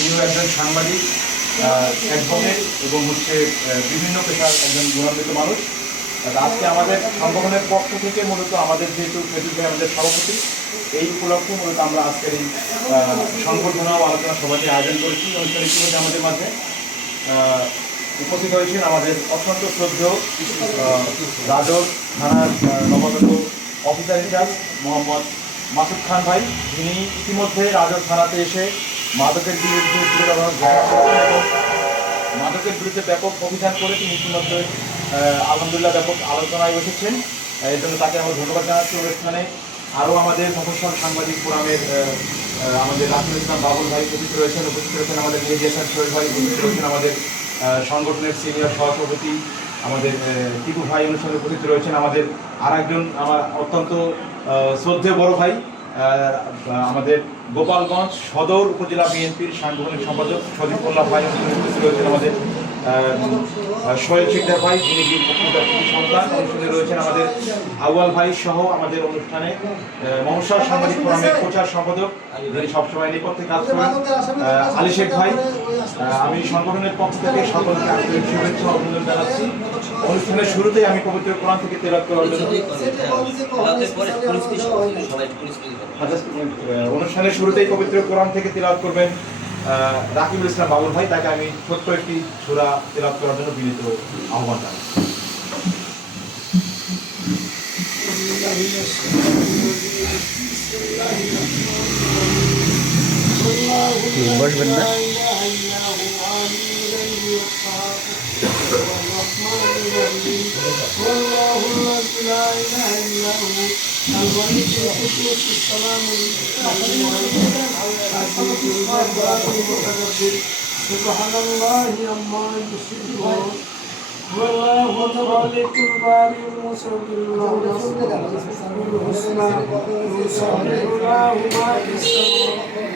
ইনিও একজন সাংবাদিক অ্যাডভোকেট এবং হচ্ছে বিভিন্ন পেশার একজন গুণান্বিত মানুষ। আজকে আমাদের সংগঠনের পক্ষ থেকে মূলত আমাদের যেহেতু ভাই আমাদের সভাপতি, এই উপলক্ষে মূলত আমরা আজকের এই সংবর্ধনা ও আলোচনা সভাটি আয়োজন করেছি। অনুষ্ঠানে ইতিমধ্যে আমাদের মাঝে উপস্থিত হয়েছেন আমাদের অত্যন্ত শ্রদ্ধেয় রাজর থানার নবাগত officer in charge Mohammad Masud Khan ভাই, যিনি ইতিমধ্যে রাজর থানাতে এসে মাদকের বিরুদ্ধে মাদকের বিরুদ্ধে ব্যাপক অভিযান করে তিনি ইতিমধ্যে আলহামদুলিল্লাহ ব্যাপক আলোচনায় বসেছেন এর জন্য তাকে আমরা ধন্যবাদ জানাচ্ছি। অনুষ্ঠানে আরও আমাদের মফসল সাংবাদিক ফোরামের আমাদের রাসুল ইসলাম বাবুল ভাই উপস্থিত রয়েছেন। উপস্থিত রয়েছেন আমাদের মেডিয়েশন সোহেল ভাই, উপস্থিত রয়েছেন আমাদের সংগঠনের সিনিয়র সহসভাপতি আমাদের টিপু ভাই অনুষ্ঠানে উপস্থিত রয়েছেন। আমাদের আর একজন আমার অত্যন্ত আহ, শ্রদ্ধেয় বড় ভাই আমাদের গোপালগঞ্জ সদর উপজেলা বিএনপির সাংগঠনিক সম্পাদক সদীপুল্লাহ ভাই উপস্থিত রয়েছেন। আমাদের সোহেল শিকদার ভাই যিনি সন্তান অনুষ্ঠানে রয়েছেন। আমাদের আউয়াল ভাই সহ আমাদের অনুষ্ঠানে আহ, মহসা সাংবাদিক ফোরামের প্রচার সম্পাদক যিনি সবসময় নিকটে কাজ করেন আলী শেখ ভাই আমি সংগঠনের পক্ষ থেকে সকলকে আন্তরিক শুভেচ্ছা অভিনন্দন জানাচ্ছি। অনুষ্ঠানের শুরুতেই আমি পবিত্র কোরআন থেকে তেলাওয়াত করার জন্য অনুষ্ঠানের শুরুতেই পবিত্র কোরআন থেকে তিলাওয়াত করবেন রাকিবুল ইসলাম বাবুল ভাই। তাকে আমি ছোট্ট একটি সূরা তিলাওয়াত করার জন্য বিনীত আহ্বান জানাই। বসবেন না? لا إله إلا هو الولي القدوس السلام الحمد لله المتكبر سبحان الله عما يشركون والله خالق الباري المصور الحسنى يسبح له ما في